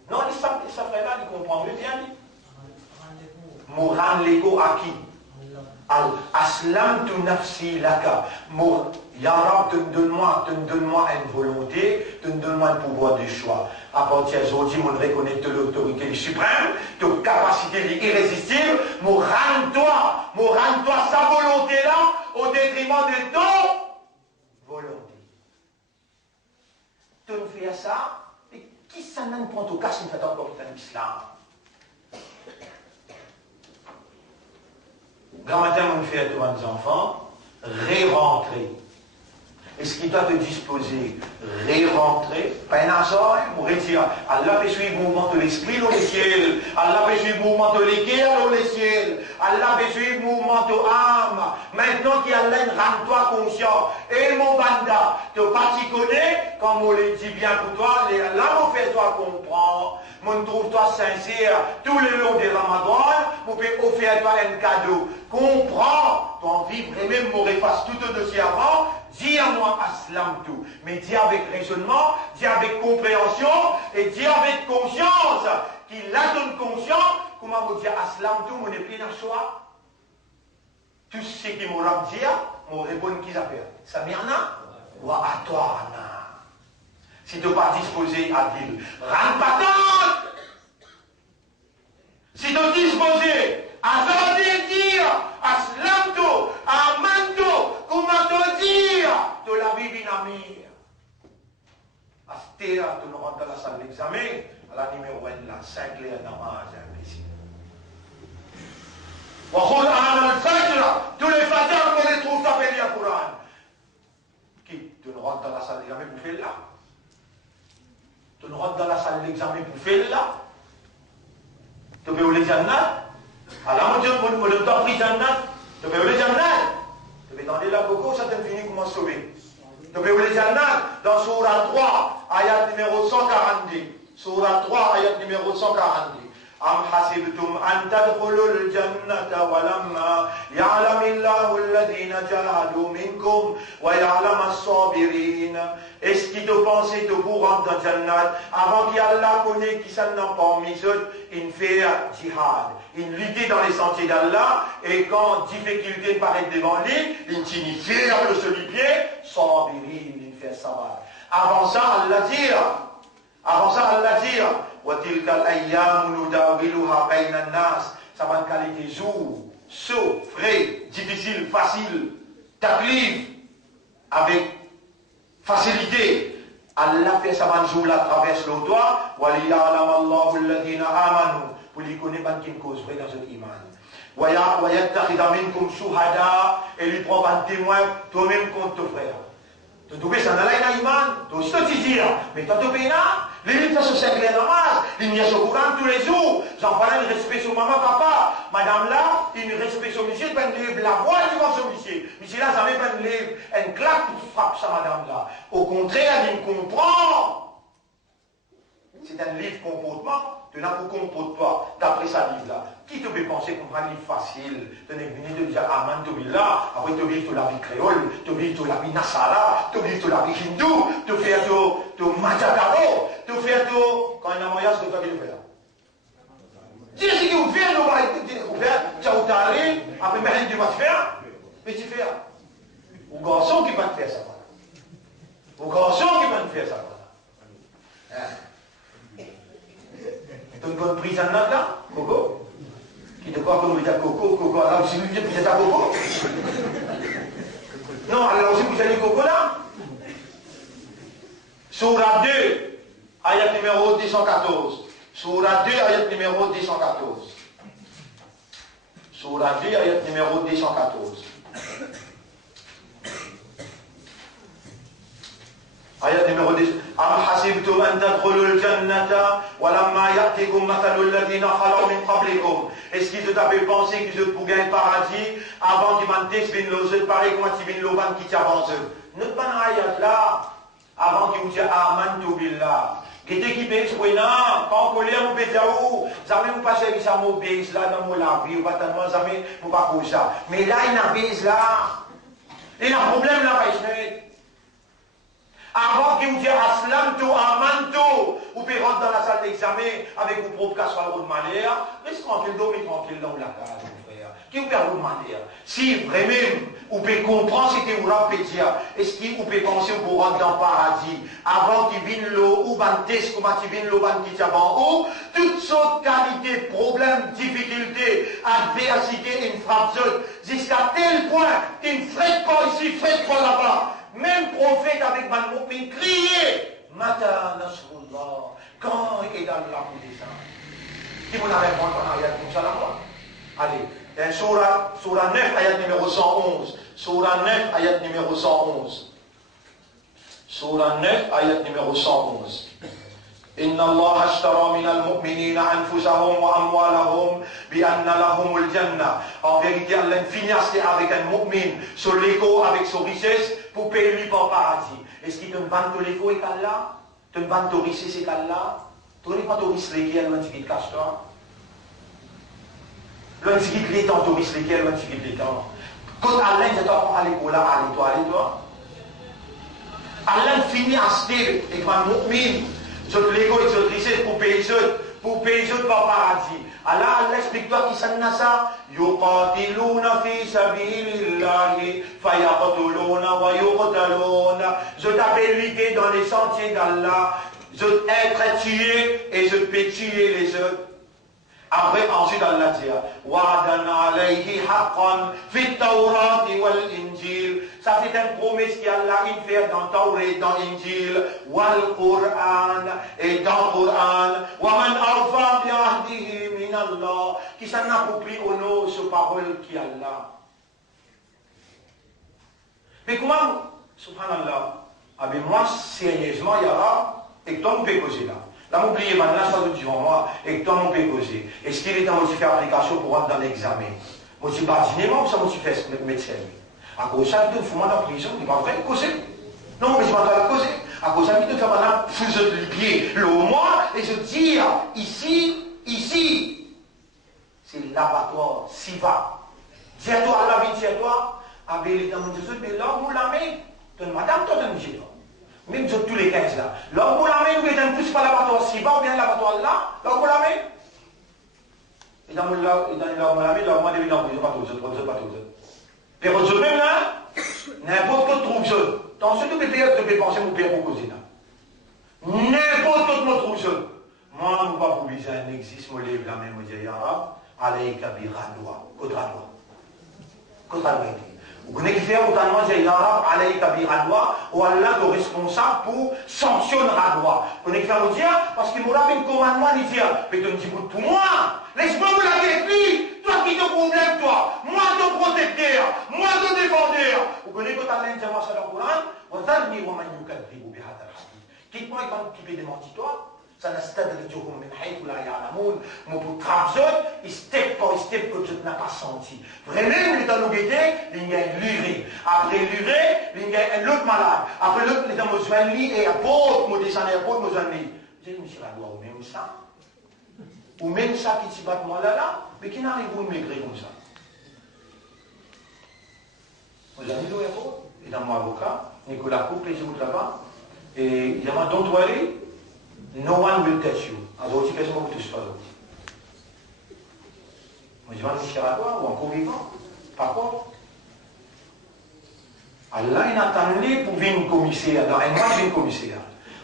Non, il ça fait là, il comprend mieux bien. Moran l'égo à qui? Aslam tu nafsi laka. Ya Rab, donne-moi une volonté, donne-moi un pouvoir de choix. À partir d'aujourd'hui, on reconnaît de l'autorité suprême, de capacité irrésistible. Rends-toi sa volonté-là au détriment de ton volonté. Tu ne fais ça, et qui s'en prend au cas si on fait encore l'islam? Grand matin, on fait à toi des enfants, ré-rentrer. Est-ce qu'il doit te disposer, ré-rentrer? Pas un ansor, pour dire, Allah peut suivre le mouvement de l'esprit dans les ciels, Allah peut suivre le mouvement de l'équerre dans les ciels, Allah peut suivre le mouvement de l'âme. Maintenant qu'il y a l'âme, rends-toi conscient. Et mon banda, te pas t'y connais, comme on le dit bien pour toi, là, on fait toi comprendre. On trouve-toi sincère tout le long des Ramadan, on peut offrir toi un cadeau. Comprends, ton vivre et même m'aurait face tout au dossier avant, dis à moi aslam tout. Mais dis avec raisonnement, dis avec compréhension et dis avec conscience. Qu'il a donne conscience, comment vous dire aslam tout, mon épée d'un choix. Tout ce qui m'aura dit, mon répondre qui s'appelle. Ça m'y en a? Ou à toi, Anna. Si tu n'es pas disposé à dire, rends pas tente. Si tu es disposé à dire, à slamto, à manto, comment te dire, de la vie binamir. À ce terre, tu nous rentres dans la salle d'examen, à la numéro 1, là, 5 l'air namaz, imbécile. Tous les fatars, on les trouve s'appeler à Coran. Qui? Tu nous rentres dans la salle d'examen pour faire là. Tu nous rentres dans la salle d'examen pour faire là. Tu peux aller jannat. Alors, mon Dieu, mon temps pris jannat. Tu peux aller jannat. Tu peux tendre la coco, ça te finit comment sauver. Tu peux aller jannat dans Surah 3, ayat numéro 142. Surah 3, ayat numéro 142. أم حسبتم أن تدخلوا الجنة ولما يعلم الله الذين جاهدوا منكم ويعلم الصابرين. Est-ce qu'il te pensait de vous rentrer dans le Jannat avant qu'Allah connaît qui s'en n'a pas mis une faire jihad, une lutter dans les sentiers d'Allah et quand difficulté paraît devant lui, une signifie le celui-pied, sabirin, une faire savoir. Avant ça, Allah dit. وَتِلْكَ الْأَيَّامُ نُدَاوِلُهَا بَيْنَ النَّاسِ. Ça va qualité jour, chaud, frais, difficile, facile, taklif, avec facilité. Allah fait ça un jour là, traverse le toit. وَلِيَعْلَمَ اللَّهُ الَّذِينَ آمَنُوا. Pour lui connaître qui cause vrai dans ce iman. وَيَتَّخِذَ مِنْكُمْ شُهَدَاءَ. Et lui prend un témoin, toi-même contre ton frère. Tu dois s'en aller dans l'iman, tu dois te dire, mais toi tu payes là, les livres fassent 5 heures namaz, il n'y a au Coran tous les jours, j'en parle de respect sur maman, papa, madame là, il respect sur monsieur, pas de livre, la voix du vent sur monsieur, monsieur là, ça met pas de livre, un claque pour frappe ça madame là, au contraire, il me comprend. C'est un livre comportement, tu n'as pas comporte-toi d'après sa livre-là. Qui te peut penser qu'on prend un livre facile? Tu n'es venu te dire Aman, tu vis là, après tu vis la vie créole, tu vis la vie Nassara, tu vis la vie hindou, tu fais tu Majakaro, tu fais quand il y a un mariage, tu fais le faire. Dis ce que vous faites, vous faites, tu as outaré, après maintenant tu vas te faire, mais tu fais. Ou garçon qui va te faire ça. Ou garçon qui va te faire ça. Tu as une bonne prise en note là, Coco? Qui te croit comme vous êtes Coco, Coco, alors si vous êtes à Coco? Non, alors si vous êtes Coco là? Surah 2, ayat numéro 214. Surah 2, ayat numéro 214. Surah 2, ayat numéro 214. Ayat numéro 10. Am hasibtum an tadkhulul jannata wa lamma ya'tikum mathalul ladina khalu min qablikum. Est-ce qu'ils avaient pensé qu'ils pouvaient gagner le paradis avant qu'ils m'en t'expliquent l'autre pareil comme si bin l'oban qui t'avance. Notre ban ayat là avant qu'ils vous disent amantu billah. Qui était qui pense pour non, quand on colère on peut dire où, jamais vous passez avec ça mon base là dans mon la vie, ou pas tellement jamais vous pas pour ça. Mais là il y a un base là. Il y a un problème là, avant qu'il vous dise aslam tout, aman tout, vous pouvez rentrer dans la salle l'examen avec vos propres casseroles de manière, reste tranquille, dormez tranquille dans la case, mon frère. Qui vous perd de manière? Si vraiment, vous pouvez comprendre ce que vous avez dire, est-ce que vous pouvez penser que vous rentrez dans le paradis, avant qu'il vienne l'eau, ou ban test, comment il vienne l'eau, ban qui ou toutes sortes de qualités, problèmes, difficultés, adversité, une frappe jusqu'à tel point, qu'il ne ferait pas ici, ferait pas là-bas. Même prophète avec Ban Moukmin criait, Mata Nasrullah, quand est Allah pour descendre? Qui vous a répondu en ayat comme ça là-bas? Allez, Surah 9, ayat numéro 111. Surah 9, ayat numéro 111. Surah 9, ayat numéro 111. إن الله اشترى من المؤمنين أنفسهم وأموالهم بأن لهم الجنة. En vérité, Allah finit avec un mu'min, sur l'écho, avec son richesse, pour payer lui par paradis. Est-ce qu'il te vante l'écho et qu'Allah? Te vante ton richesse et qu'Allah? Tu n'es pas ton richesse lesquels, l'on dit cache-toi. L'on dit les temps, ton richesse lesquels, l'on dit les temps. Quand Allah dit à l'écho là, allez-toi. Allah finit avec un mu'min. Sur l'égo et sur richesse pour payer par paradis. Allah explique-toi qui s'en a ça. Yuqatiluna fi sabilillahi fayaqtuluna wa yuqtaluna. Je t'appelle lutter dans les sentiers d'Allah. Je être tué et je peux tuer les autres. Après, ensuite, Allah dit Wa'dan alayhi haqqan fi tawrat wal injil. Ça, c'est une promesse qu'Allah fait dans Taurat, dans Injil, wal Qur'an, et dans le Qur'an. Wa man arfa bi ahdihi min Allah. Qui s'en accomplit au nom de sa parole qui est Allah. Mais comment, subhanallah, avec moi, sérieusement, Yara, et que toi, on peut causer là. Là, m'oubliez maintenant, soit devant moi, et que toi, on peut causer. Est-ce qu'il est en mode faire application pour rentrer dans l'examen? Moi, je ne sais pas, ou ça, moi, je fais médecin. À cause de ça, il faut m'en prison, il n'est pas vrai, causer. Non, mais je m'entends la causer. À cause de ça, il faut m'en foutre le pied, le moi, et je dis, ici, c'est l'abattoir, s'y va. Dis-toi, Allah vient dire toi, avec dans mon Dieu, mais l'homme ou la main, madame, toi, tu me dis, même tous les 15 là. L'homme ou la main, nous ne pousse pas l'abattoir, s'y va, ou bien l'abattoir là, l'homme ou la main. Et dans l'homme ou la main, l'homme devient en prison, pas tous les autres. Et vous même là, n'importe quel trouve jeune. Dans ce que vous pouvez penser, vous pouvez vous causer là. N'importe quel mot trouve jeune. Moi, je ne vais pas vous dire, il n'existe, moi, lève la main, je dis, Arabe, alayka bi radwa. Kodra doigt. Vous connaissez qui fait autant de dire, Arabe, alayka bi radwa, ou Allah est responsable pour sanctionner radwa. Vous connaissez qui fait vous dire, parce qu'il m'aura fait un commandement, il dit, mais tu me dis pour moi, laisse-moi vous la vie. Toi qui te problème, toi, moi ton protecteur, moi ton défendeur. Vous connaissez quand Allah dit ça dans le Coran, quitte-moi qui peut démentir toi, ça n'a pas de dire comme mon pour travailler, il step par step que tu n'as pas senti. Vraiment, il est dans nos guettes, il y a l'urée. Après l'urée, il y a un autre malade. Après l'autre, il est dans nos soins et à d'autres, mon descend et à d'autres, nos amis. Je dis, monsieur, la loi, ou même ça. Ou même ça qui s'y bat moi là, mais qui n'arrive pas à maigrir comme ça. Vous avez vu l'aéroport, et dans mon avocat, Nicolas Coupe, les autres là-bas, et il demande, don't worry, no one will touch you. Alors, aussi, personne ne vous touche pas. Moi, je vais me chercher à toi, ou encore vivant. Par contre, Allah, il attendait pour venir commissaire, dans un mois, il vient commissaire.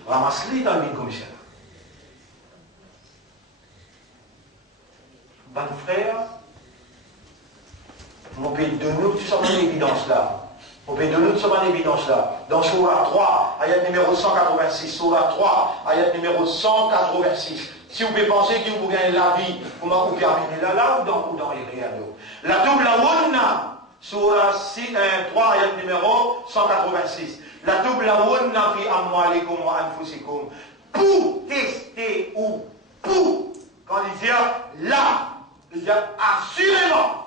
Ramasse-les dans le commissaire. Bon frère, on peut donner tout ça en évidence là. On peut donner tout ça en évidence là. Dans Surah 3, ayat numéro 186. Surah 3, ayat numéro 186. Si vous pouvez penser que vous gagnez la vie, vous m'avez terminé là ou dans les réels. La double wunna, Surah 3, ayat numéro 186. La double wunna fi amwalikum wa anfusikum. Pour tester ou pour, quand il dit là, il dit assurément,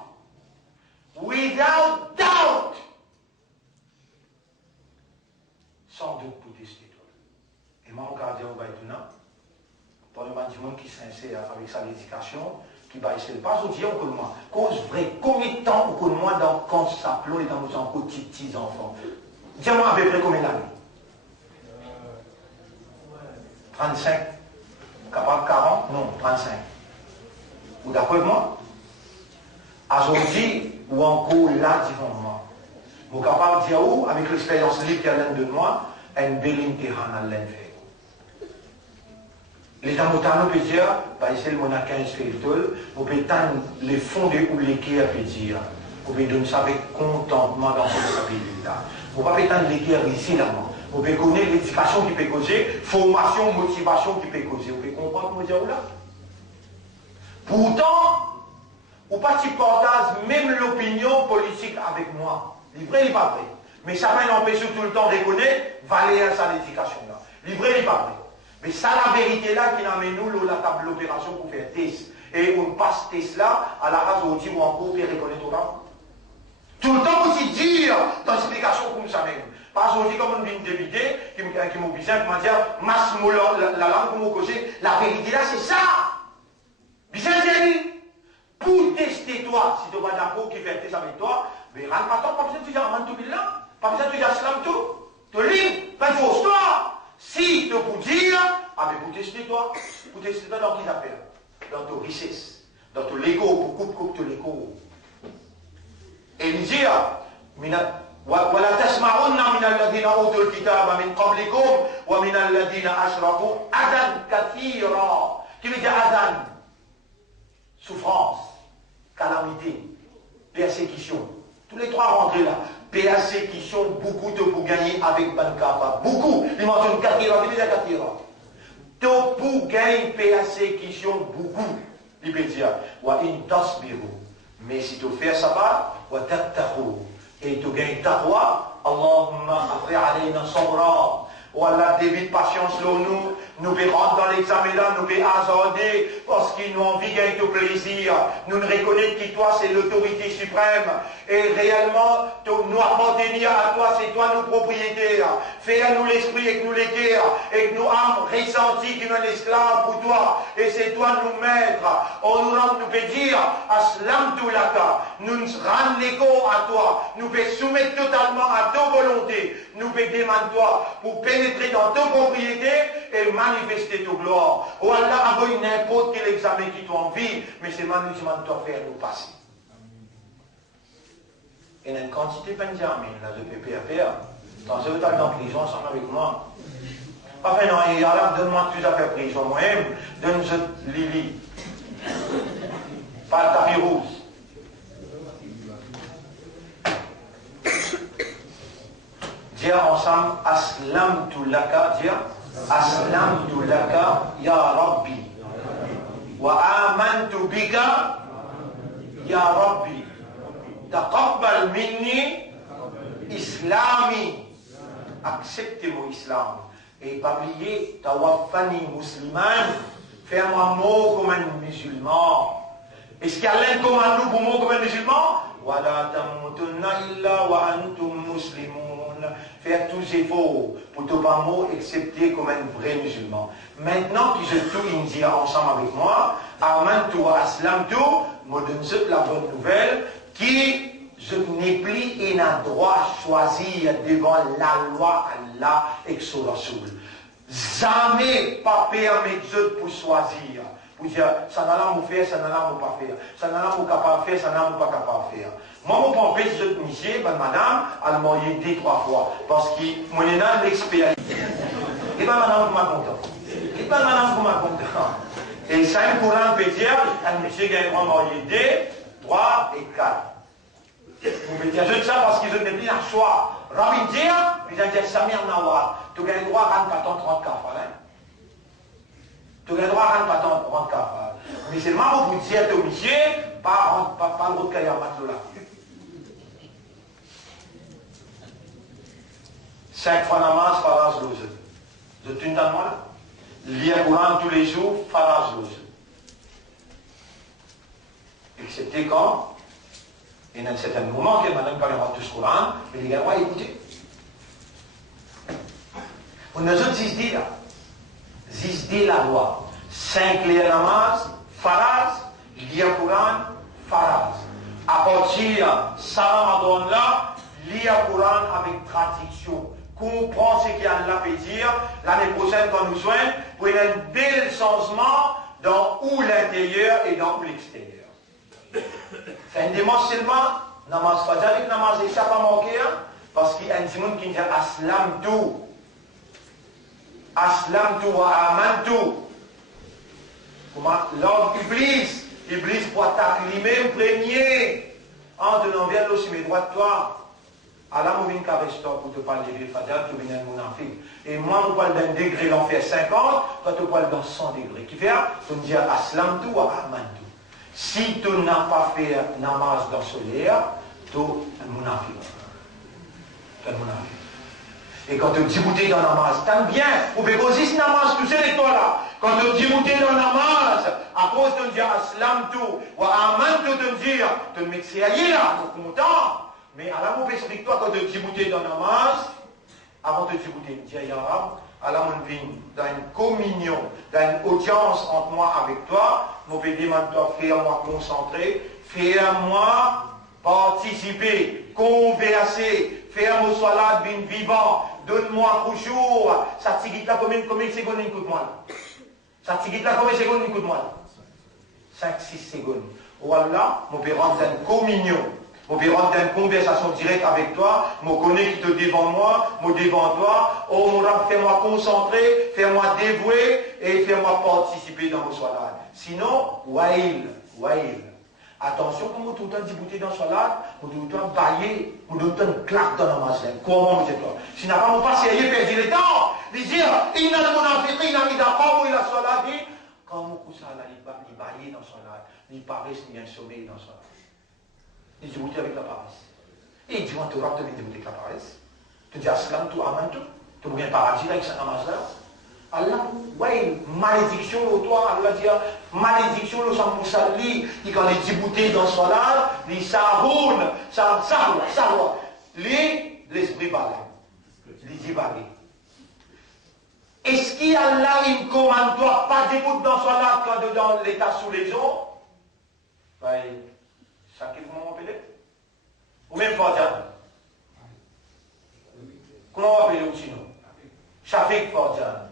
without doubt, sans doute pour tester toi. Et moi, on va dire, on va être là, pour le monde qui s'insère avec sa éducation, qui va essayer de pas dire au moi, cause vrai, combien de temps au moi dans quand ça pleut et dans nos encore petits enfants. Dis-moi à peu près combien d'années 35. Capable capable 40, non, 35. Vous d'accord avec moi? Aujourd'hui, ou encore là, devant moi. Vous êtes capable de dire, où, avec l'expérience libre qu'il y a l'un de moi, un bel intérêt à l'enfer. Les Tamotano peut dire, c'est le monarque spirituel, vous pouvez tendre les fondés ou les guerres peut dire. Vous pouvez donner ça avec contentement dans cette stabilité-là. Vous ne pouvez pas tendre les guerres ici, là. Vous pouvez connaître l'éducation qui peut causer, formation, motivation qui peut causer. Vous pouvez comprendre ce que je veux dire là? Pourtant, ou pas tu partages même l'opinion politique avec moi. Il est vrai, il n'est pas vrai. Mais ça va n'empêcher tout le temps de reconnaître, valer ça l'éducation là. Il est vrai, il n'est pas vrai. Mais ça, la vérité là qui amène nous la table d'opération pour faire test. Et on passe test là à la race où on encore peut reconnaître au là. Tout le temps aussi dire dans l'explication comme ça même. Parce qu'on dit comme on vient de débiter, qui m'oblige, qui m'a dit, masse la langue pour me causer, la vérité là c'est ça. Bien dit. Pour tester toi, si tu vas d'accord qui fait tester avec toi, mais rentre pas toi, pas besoin de dire avant tout là, pas besoin de dire slam tout, te lis, pas de fausse toi. Si tu peux dire, ah mais pour tester toi dans qui t'appelle? Dans ton richesse, dans ton Lego, pour coupe ton Lego. Et il dit, ولا تسمعن من الذين اوتوا الكتاب من قبلكم ومن الذين اشركوا اذى كثيرا. Qui veut dire adhan? Souffrance, calamité, persécution. Tous les trois rentrés là. Persécution, beaucoup de pour gagner avec Bankapa. Beaucoup. Il mentionne Kathira, il veut dire Kathira. Pour gagner persécution, beaucoup. Il veut dire, wa in tasbiru. Mais si tu fais ça, wa tattahu. Et tu gagnes taqwa, Allahumma afri alayna sabra. Voilà, débit patience nous pouvons rentrer dans l'examen là, nous pouvons hasarder, parce qu'ils nous ont envie de gagner du plaisir. Nous ne reconnaissons que toi, c'est l'autorité suprême. Et réellement, nous appartenir à toi, c'est toi nos propriétaires. Fais à nous l'esprit et que nous les guerres, et que nous âmes ressentis comme un esclave pour toi. Et c'est toi nous maître. On nous rend, nous peut dire, Aslam Toulaka, nous nous rendons l'écho à toi. Nous pouvons soumettre totalement à ta volonté. Nous pouvons demander toi pour pénétrer dans ta propriété et manifester ta gloire. Oh Allah, envoie n'importe quel examen qui t'a envie, mais c'est management de toi faire nous passer. Il y a une quantité de Benjamin, là, de PPAP. Dans ce temps, en prison, ensemble avec moi. Enfin, non, et alors, donne-moi tout à fait prison, moi-même, donne-moi Lily. Pas le tapis rouge. Dire ensemble, Aslamtu laka, dire, Aslamtu laka, ya Rabbi. Wa amantu bika, ya Rabbi. Taqabbal minni, islami. Acceptez mon islam. Et pas oublier, tawaffani musliman, fais-moi mot comme un musulman. Est-ce qu'il y a l'un comme un nous pour mot comme un musulman? Wala tamutunna illa wa antum muslimun. Faire tous les efforts pour ne pas mot accepter comme un vrai musulman. Maintenant que je tout indien ensemble avec moi, amantu wa aslamtu, me donne la bonne nouvelle qui je n'ai plus un droit à choisir devant la loi Allah et son Rasoul. Jamais pas permettre pour choisir. Pour dire, ça n'a pas faire, ça n'a pas faire. Ça n'a pas capable faire, ça n'a pas capable faire. Moi, je peux empêcher ce monsieur, madame, elle m'a aidé 3 fois. Parce que moi, j'ai l'expérience. Et bien, madame, vous m'avez content. Et bien, madame, vous m'avez content. Et ça, un courant peut dire, un monsieur qui a vraiment aidé 3 et 4. Vous pouvez dire, je dis ça parce qu'ils ont plus un choix. Rabbi dit, ils ont dit, Samir Nawar, tu as le droit à 24 ans, 30 cas. Tu as le droit à 24 ans, 30 cas. Mais c'est le moment où vous dites au monsieur, pas le droit de cahier à là. 5 fois namaz, faraz loze. Vous êtes une dans moi là? Lire le Coran tous les jours, faraz loze. Excepté quand il y a un certain moment que madame parlera tout ce Coran, mais les gars vont écouter. On a autres zizdi là. Zizdi la loi. 5 lire namaz, faraz, lire le Coran, faraz. À partir de ça Ramadan là, lire le Coran avec traduction. comprend ce qu'Allah peut dire, l'année prochaine quand nous soignons, pour y avoir un bel changement dans où l'intérieur et dans où l'extérieur. C'est un dimanche seulement, namaz fajr avec namaz isha pas manqué, parce qu'il y a un petit monde qui dit aslamtu wa amantu. Comment l'homme Iblis pour t'acclimer en premier, en te l'envers aussi mes droits de toi. Allah m'a vu caresse toi pour te parler de Fajr, tu viens de mon enfant. Et moi, je parle d'un degré l'enfer 50, toi tu parles dans 100 degrés. Qui fait? Tu me dis aslamtu wa amantu. Si tu n'as pas fait namaz dans ce solaire, tu es mon enfant. Tu es mon enfant. Et quand tu dis bouter dans le namaz, t'aimes bien, ou bien aussi ce namaz, tu sais les toi là. Quand tu dis bouter dans le namaz, à cause de dire aslamtu wa amantu, de me dire, tu me mets là, tu es content. Mais Allah m'a expliqué toi quand tu dis bouter dans le namaz, avant de dire bouter, dis ya Rab, Allah m'a venu dans une communion, dans une audience entre moi avec toi, mon pédé toi, fais-moi concentrer, fais-moi participer, converser, faire-moi salat bin vivant, donne-moi toujours, ça tigite là combien de secondes écoute-moi. Ça tigite là combien de secondes écoute-moi. 5-6 secondes. Voilà, mon père rentre dans une communion. Mon père rentre dans une conversation directe avec toi, mon connaît qui te devant moi, mon devant toi, oh mon rab, fais-moi concentrer, fais-moi dévouer et fais-moi participer dans mon salat. Sinon, wail. Attention, quand vous tout le temps dit bouter dans le salat, vous tout le temps bailler, vous tout le temps claque dans la masse. Comment vous êtes là? Si n'a pas mon passé, il perd le temps. Il dit, il n'a mon enfant, il n'a mis d'accord, il a salat, dit, quand mon cousin là, il bailler dans le salat, il paraît qu'il y a un sommeil dans le salat. Il dit bouter avec la paresse. Et il dit, on te rappelle de bouter avec la paresse. Tu dis, aslam, tu aman, tu veux un paradis avec cette namaz-là. Allah, ouais, malédiction au toi, Allah dit, malédiction le sang pour salir, et quand il dit bouter dans son âme, il s'arroule, ça, l'esprit balai, il dit balai. Est-ce qu'Allah, il me commande toi, pas d'écoute dans son âme quand dans l'état sous les eaux? Ben, chacun vous m'appelez? Ou même Fordjan? Comment on appelle aussi nous? Shafik Fordjan.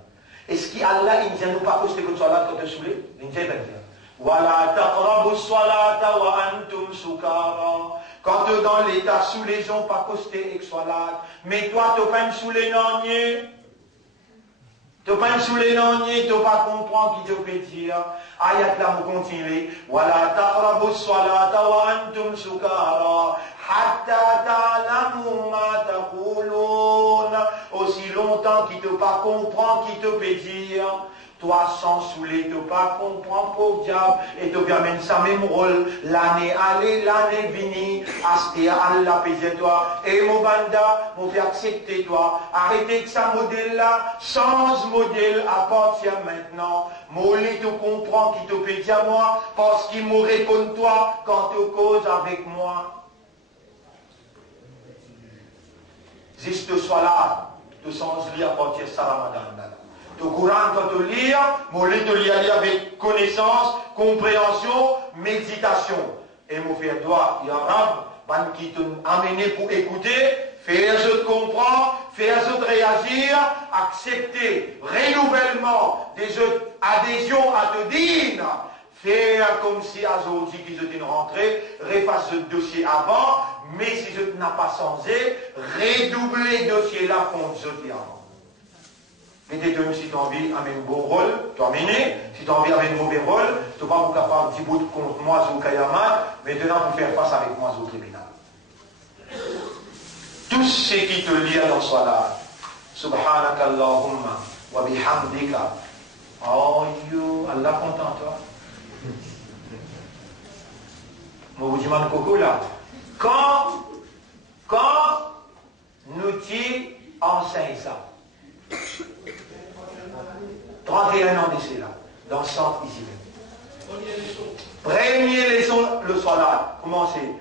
Est-ce qu'Allah, il ne dit nous pas poster que salat quand tu es saoulé? Il ne dit pas dire. Wala taqrabu salata wa antum sukara. Quand tu es dans l'état saoulé, ils n'ont pas posté avec salat. Mais toi, tu n'as pas saoulé non nier. Tu n'as pas saoulé non nier, tu n'as pas comprendre qui te peut dire. Ayat là, vous continuez. Wala taqrabu salata wa antum sukara. Hatta ta'lamu ma taqulun. Aussi longtemps qu'il ne te pas comprend, qu'il te peut dire, toi sans saouler, tu ne pas comprendre, pauvre diable, et tu amènes ça même rôle, l'année allée, l'année venue, aspire Allah payer toi, et mon banda, mon fait accepter toi, arrêtez que ça modèle là, change modèle à partir maintenant, mon lit te comprend, qui te peut dire moi, parce qu'il m'aurait contre toi, quand tu causes avec moi. Juste sois là, tu sens lire à partir de ça Ramadan. Tu Coran quand tu lis, mon lit te lit avec connaissance, compréhension, méditation. Et mon frère doit, il y a un rab, qui t'a amené pour écouter, faire je te comprends, faire je te réagir, accepter, renouvellement, des adhésions à te dire. Faire comme si aujourd'hui qu'ils étaient rentrés, refasse le dossier avant, mais si je n'ai pas changé, redoubler le dossier là contre je dis avant. Mettez-toi si tu as envie avec un bon rôle, tu as mené, si tu as envie avec un mauvais rôle, tu n'es pas capable de dire contre moi au Kayama, maintenant pour faire face avec moi au tribunal. Tout ce qui te lie dans ce là, Subhanaka Allahumma wa bihamdika, oh you, Allah content toi. Moi, vous dites, Coco, là, quand nous enseignons ça, 31 ans d'ici là, dans le centre ici même. Première leçon, le salat. Commencez.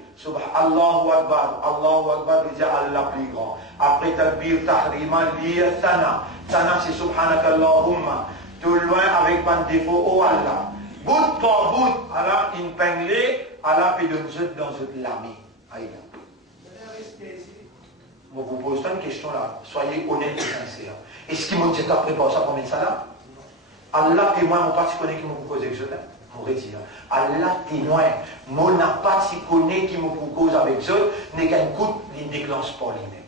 Allahu Akbar, déjà Allah plus grand. Après Takbir, Tahrima, lire Sana. Sana, c'est Subhanakallahumma. Tout loin avec un défaut, oh Allah. Bout par bout, Allah, une pinglée, Allah, puis de nous dans notre lami. Aïe. je vous pose une question là. Soyez honnête et sincère. Est-ce qu'il m'a dit qu'après pas ça pour mettre ça là? Allah témoin, mon pas connaît qui m'a proposé avec ça. Mon retire. Allah témoin, mon n'a pas connaît qui m'a proposé avec ça, n'est qu'un coup, il déclenche pas l'idée.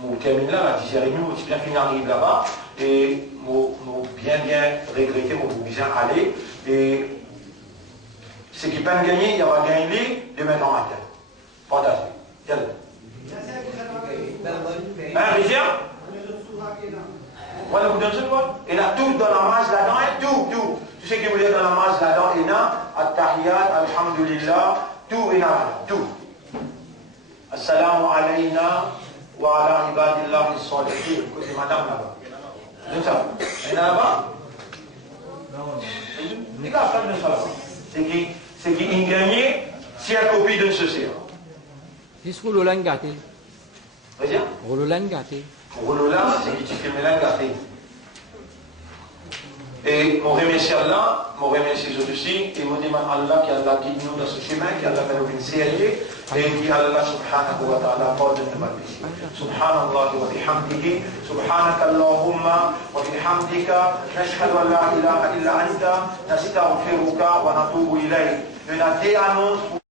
Mon termine là, la 10h30, je bien fini arrive là-bas, et mon bien regretté, mon bien aller, et ce qui peut gagner, il va gagner demain matin. Fantastique. Hein, Richard? Voilà, vous donnez quoi? Et là, tout dans la masse là-dedans, tout. Tout ce qui voulait dans la masse là-dedans, et là, At-Tahiyat, Alhamdulillah, tout est là, tout. Assalamu alayna wa ala ibadillah as-salihin. Écoutez, madame là-bas. C'est ça. Et là-bas? Les gars, ça là-bas. C'est qui est gagné, c'est la copie d'une société. Qu'est-ce que vous l'avez gâté? Vas-y. Vous l'avez gâté. Rolola, c'est qui tu fais la gâté. Et mon remercie Allah, mon remercie aussi, et mon demande Allah qui Allah guide nous dans ce chemin, qui Allah fait nous sérieux, et qui Allah subhanahu wa ta'ala pardonne nos péchés. Subhanallah wa bihamdihi, subhanaka Allahumma wa bihamdika, nashhadu an la ilaha illa anta, nastaghfiruka wa natubu ilayk. Il y a des annonces.